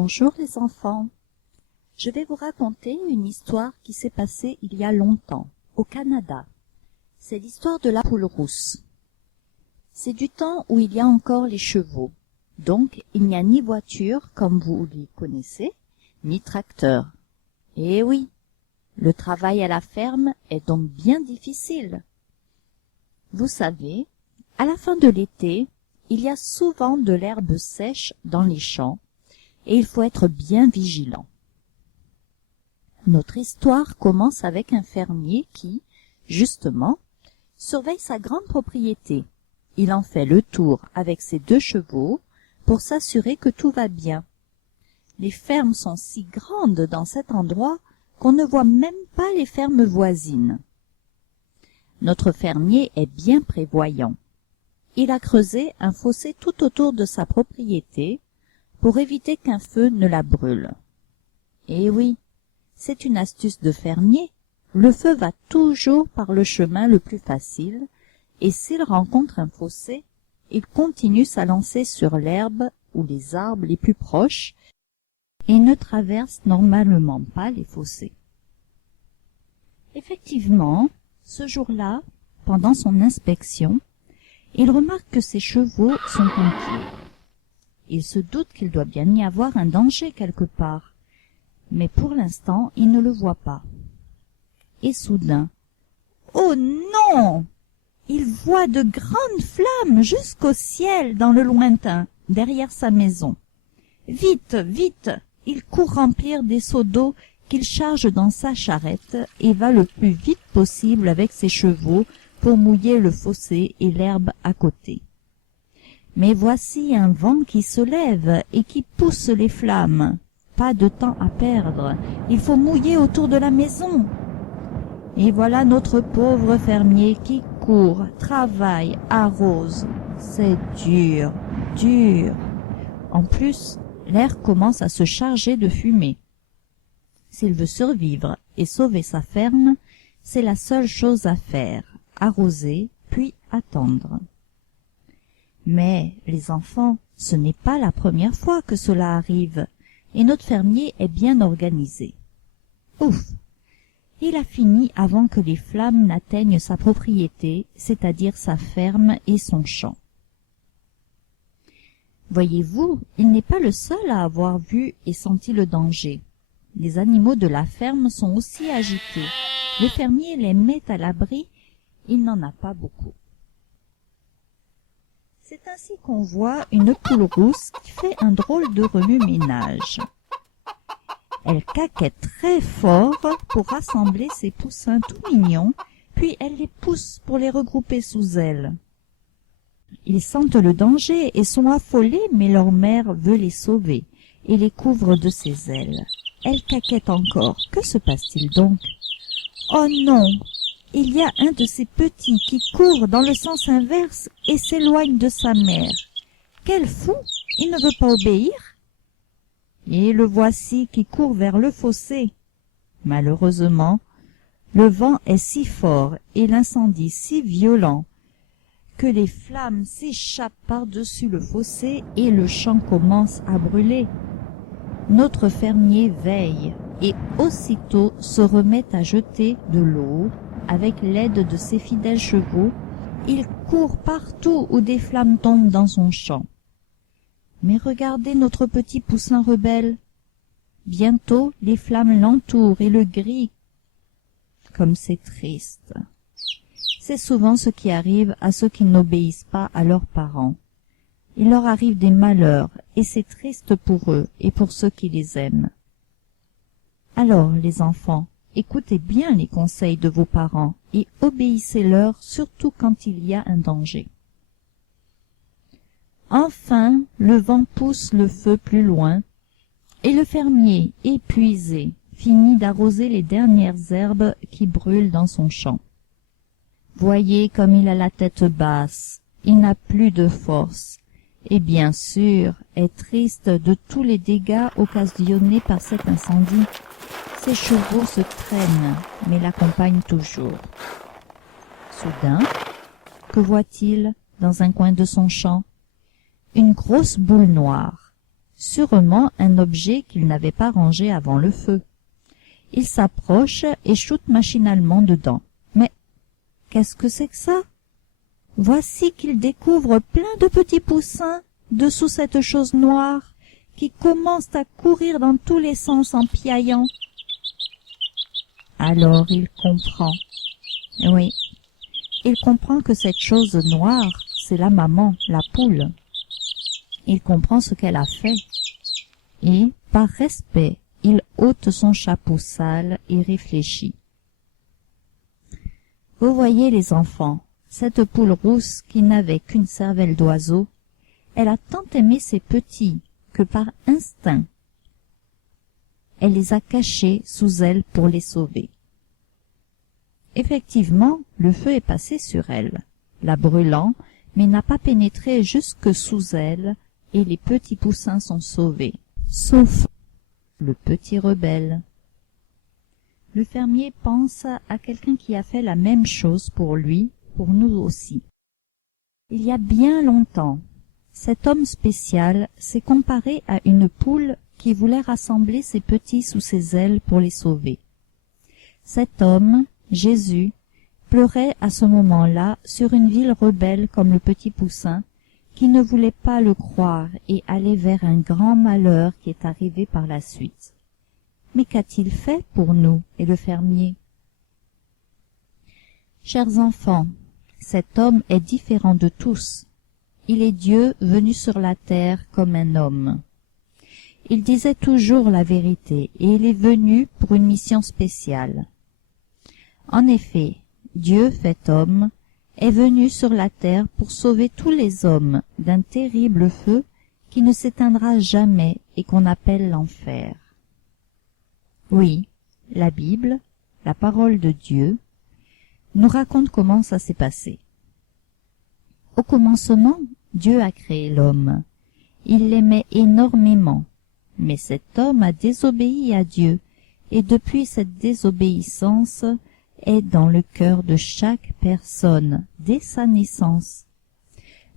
Bonjour les enfants. Je vais vous raconter une histoire qui s'est passée il y a longtemps, au Canada. C'est l'histoire de la poule rousse. C'est du temps où il y a encore les chevaux. Donc il n'y a ni voiture, comme vous les connaissez, ni tracteur. Eh oui, le travail à la ferme est donc bien difficile. Vous savez, à la fin de l'été, il y a souvent de l'herbe sèche dans les champs, et il faut être bien vigilant. Notre histoire commence avec un fermier qui, justement, surveille sa grande propriété. Il en fait le tour avec ses 2 chevaux pour s'assurer que tout va bien. Les fermes sont si grandes dans cet endroit qu'on ne voit même pas les fermes voisines. Notre fermier est bien prévoyant. Il a creusé un fossé tout autour de sa propriété pour éviter qu'un feu ne la brûle. Eh oui, c'est une astuce de fermier. Le feu va toujours par le chemin le plus facile, et s'il rencontre un fossé, il continue sa lancée sur l'herbe ou les arbres les plus proches et ne traverse normalement pas les fossés. Effectivement, ce jour-là, pendant son inspection, il remarque que ses chevaux sont inquiets. Il se doute qu'il doit bien y avoir un danger quelque part, mais pour l'instant il ne le voit pas. Et soudain, oh non! Il voit de grandes flammes jusqu'au ciel dans le lointain, derrière sa maison. Vite, vite! Il court remplir des seaux d'eau qu'il charge dans sa charrette et va le plus vite possible avec ses chevaux pour mouiller le fossé et l'herbe à côté. Mais voici un vent qui se lève et qui pousse les flammes. Pas de temps à perdre, il faut mouiller autour de la maison. Et voilà notre pauvre fermier qui court, travaille, arrose. C'est dur, dur. En plus, l'air commence à se charger de fumée. S'il veut survivre et sauver sa ferme, c'est la seule chose à faire, arroser, puis attendre. Mais, les enfants, ce n'est pas la première fois que cela arrive, et notre fermier est bien organisé. Ouf! Il a fini avant que les flammes n'atteignent sa propriété, c'est-à-dire sa ferme et son champ. Voyez-vous, il n'est pas le seul à avoir vu et senti le danger. Les animaux de la ferme sont aussi agités. Le fermier les met à l'abri, il n'en a pas beaucoup. C'est ainsi qu'on voit une poule rousse qui fait un drôle de remue-ménage. Elle caquette très fort pour rassembler ses poussins tout mignons, puis elle les pousse pour les regrouper sous elle. Ils sentent le danger et sont affolés, mais leur mère veut les sauver et les couvre de ses ailes. Elle caquette encore. Que se passe-t-il donc? Oh non! Il y a un de ces petits qui court dans le sens inverse et s'éloigne de sa mère. Quel fou! Il ne veut pas obéir? Et le voici qui court vers le fossé. Malheureusement, le vent est si fort et l'incendie si violent que les flammes s'échappent par-dessus le fossé et le champ commence à brûler. Notre fermier veille et aussitôt se remet à jeter de l'eau avec l'aide de ses fidèles chevaux. Il court partout où des flammes tombent dans son champ. Mais regardez notre petit poussin rebelle. Bientôt les flammes l'entourent et le grillent. Comme c'est triste. C'est souvent ce qui arrive à ceux qui n'obéissent pas à leurs parents. Il leur arrive des malheurs, et c'est triste pour eux et pour ceux qui les aiment. Alors, les enfants, écoutez bien les conseils de vos parents et obéissez-leur surtout quand il y a un danger. Enfin, le vent pousse le feu plus loin, et le fermier, épuisé, finit d'arroser les dernières herbes qui brûlent dans son champ. Voyez comme il a la tête basse, il n'a plus de force, et bien sûr est triste de tous les dégâts occasionnés par cet incendie. Ses chevaux se traînent, mais l'accompagnent toujours. Soudain, que voit-il dans un coin de son champ? Une grosse boule noire. sûrement un objet qu'il n'avait pas rangé avant le feu. Il s'approche et chute machinalement dedans. Mais qu'est-ce que c'est que ça? Voici qu'il découvre plein de petits poussins dessous cette chose noire qui commencent à courir dans tous les sens en piaillant. Alors il comprend. Oui, il comprend que cette chose noire, c'est la maman, la poule. Il comprend ce qu'elle a fait. Et, par respect, il ôte son chapeau sale et réfléchit. Vous voyez les enfants, cette poule rousse qui n'avait qu'une cervelle d'oiseau, elle a tant aimé ses petits que par instinct, elle les a cachés sous elle pour les sauver. Effectivement, le feu est passé sur elle, la brûlant, mais n'a pas pénétré jusque sous elle, et les petits poussins sont sauvés, sauf le petit rebelle. Le fermier pense à quelqu'un qui a fait la même chose pour lui, pour nous aussi. Il y a bien longtemps, cet homme spécial s'est comparé à une poule qui voulait rassembler ses petits sous ses ailes pour les sauver. Cet homme, Jésus, pleurait à ce moment-là sur une ville rebelle comme le petit poussin, qui ne voulait pas le croire et allait vers un grand malheur qui est arrivé par la suite. Mais qu'a-t-il fait pour nous et le fermier? Chers enfants, cet homme est différent de tous. Il est Dieu venu sur la terre comme un homme. Il disait toujours la vérité et il est venu pour une mission spéciale. En effet, Dieu fait homme est venu sur la terre pour sauver tous les hommes d'un terrible feu qui ne s'éteindra jamais et qu'on appelle l'enfer. Oui, la Bible, la parole de Dieu, nous raconte comment ça s'est passé. Au commencement, Dieu a créé l'homme. Il l'aimait énormément, mais cet homme a désobéi à Dieu, et depuis cette désobéissance est dans le cœur de chaque personne, dès sa naissance.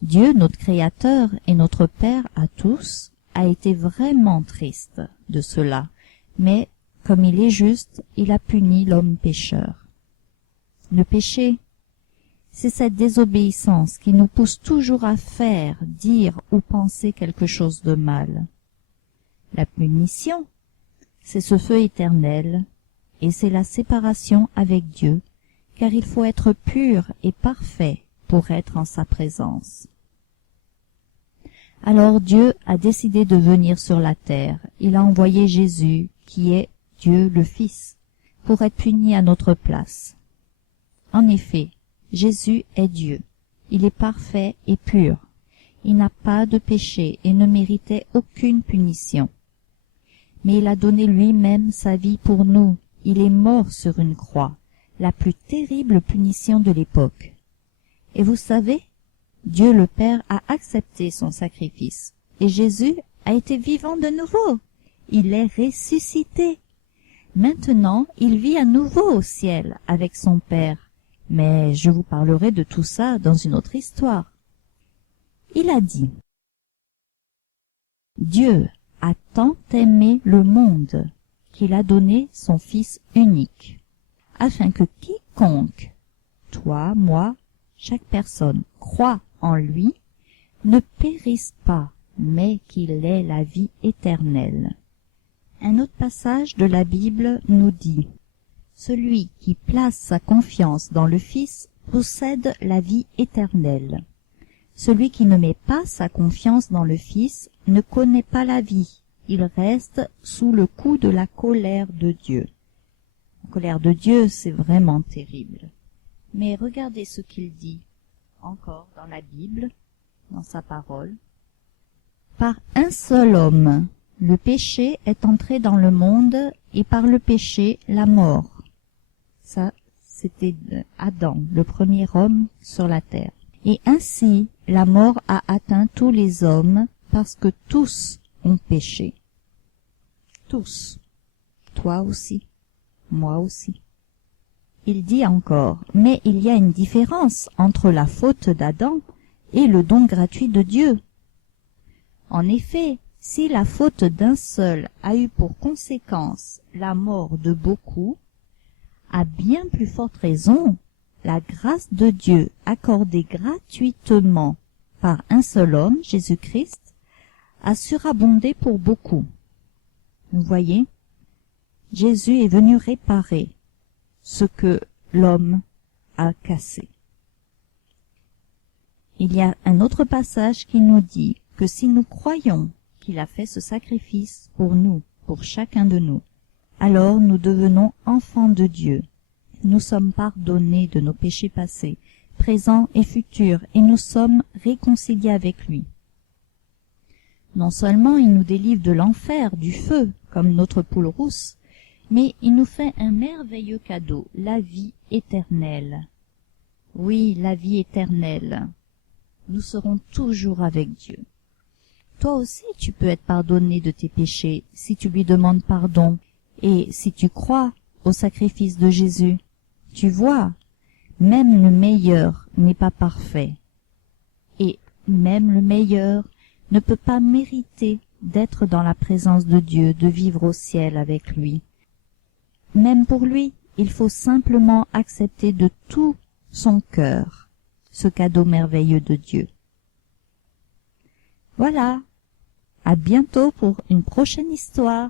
Dieu, notre Créateur et notre Père à tous, a été vraiment triste de cela, mais comme il est juste, il a puni l'homme pécheur. Le péché, c'est cette désobéissance qui nous pousse toujours à faire, dire ou penser quelque chose de mal. La punition, c'est ce feu éternel, et c'est la séparation avec Dieu, car il faut être pur et parfait pour être en sa présence. Alors Dieu a décidé de venir sur la terre. Il a envoyé Jésus, qui est Dieu le Fils, pour être puni à notre place. En effet, Jésus est Dieu. Il est parfait et pur. Il n'a pas de péché et ne méritait aucune punition. Mais il a donné lui-même sa vie pour nous. Il est mort sur une croix, la plus terrible punition de l'époque. Et vous savez, Dieu le Père a accepté son sacrifice, et Jésus a été vivant de nouveau. Il est ressuscité. Maintenant, il vit à nouveau au ciel avec son Père. Mais je vous parlerai de tout ça dans une autre histoire. Il a dit, « Dieu a tant aimé le monde qu'il a donné son Fils unique, afin que quiconque, toi, moi, chaque personne, croit en lui, ne périsse pas, mais qu'il ait la vie éternelle. » Un autre passage de la Bible nous dit, « Celui qui place sa confiance dans le Fils possède la vie éternelle. Celui qui ne met pas sa confiance dans le Fils ne connaît pas la vie. Il reste sous le coup de la colère de Dieu. » La colère de Dieu, c'est vraiment terrible. Mais regardez ce qu'il dit encore dans la Bible, dans sa parole. « Par un seul homme, le péché est entré dans le monde, et par le péché, la mort. » Ça, c'était Adam, le premier homme sur la terre. « Et ainsi, la mort a atteint tous les hommes, parce que tous ont péché. » Tous. Toi aussi. Moi aussi. Il dit encore, mais il y a une différence entre la faute d'Adam et le don gratuit de Dieu. En effet, Si la faute d'un seul a eu pour conséquence la mort de beaucoup, à bien plus forte raison, la grâce de Dieu accordée gratuitement par un seul homme, Jésus-Christ, a surabondé pour beaucoup. Vous voyez, Jésus est venu réparer ce que l'homme a cassé. Il y a un autre passage qui nous dit que si nous croyons qu'il a fait ce sacrifice pour nous, pour chacun de nous, alors nous devenons enfants de Dieu. Nous sommes pardonnés de nos péchés passés, présents et futurs, et nous sommes réconciliés avec lui. Non seulement il nous délivre de l'enfer, du feu, comme notre poule rousse, mais il nous fait un merveilleux cadeau, la vie éternelle. Oui, la vie éternelle. Nous serons toujours avec Dieu. Toi aussi, tu peux être pardonné de tes péchés si tu lui demandes pardon et si tu crois au sacrifice de Jésus. Tu vois, même le meilleur n'est pas parfait. Et même le meilleur ne peut pas mériter d'être dans la présence de Dieu, de vivre au ciel avec lui. Même pour lui, il faut simplement accepter de tout son cœur ce cadeau merveilleux de Dieu. Voilà, à bientôt pour une prochaine histoire.